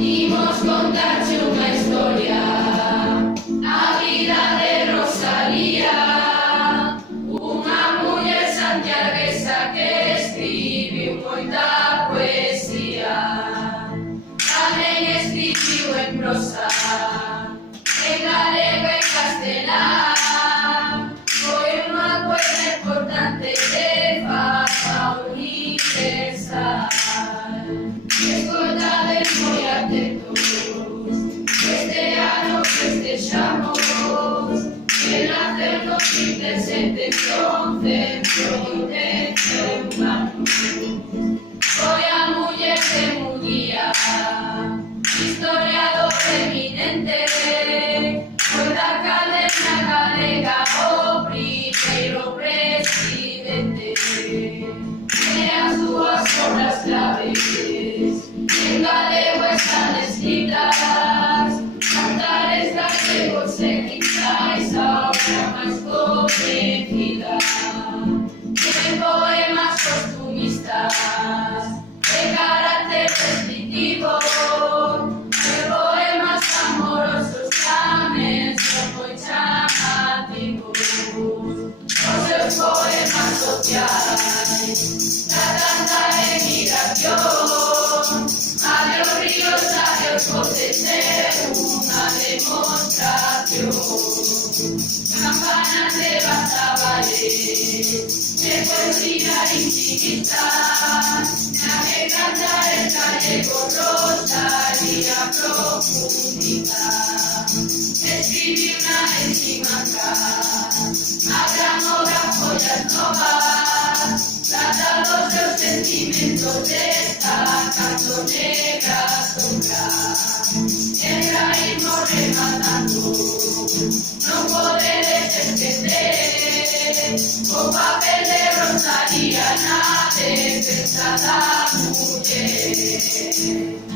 Imos contarche unha historia, a vida de Rosalía, unha muller santiaguesa que escribiu moita poesía. Tamén escribiu en prosa, en galego e castelán. Foi unha poeta importante de fama universal. Escoitades moi atentos, este ano festexamos que naceu no 1781 anos. Foi a muller de Munguía, historiador eminente, foi da Academia Galega o primeiro presidente. E as súas obras claves en galego están escritas, cantares galegos e quizais a obra máis coñecida. En poemas costumistas de carácter descriptivo, e poemas amorosos tamén son moi chamativos. Os seus poemas sociais tratan da emigración, a de os ríos, a de os montes, é unha demostración. Campanas de bazabales, de poesía infinita, na que cantar el gallego Rosalía profundidad. Escribiu na Encimaca, a gran obra Follas Novas, trata dos seus sentimentos, destacando negra sombra. Entra irmos rematando, non podedes esquecer o papel de Rosalía na defensa da muller.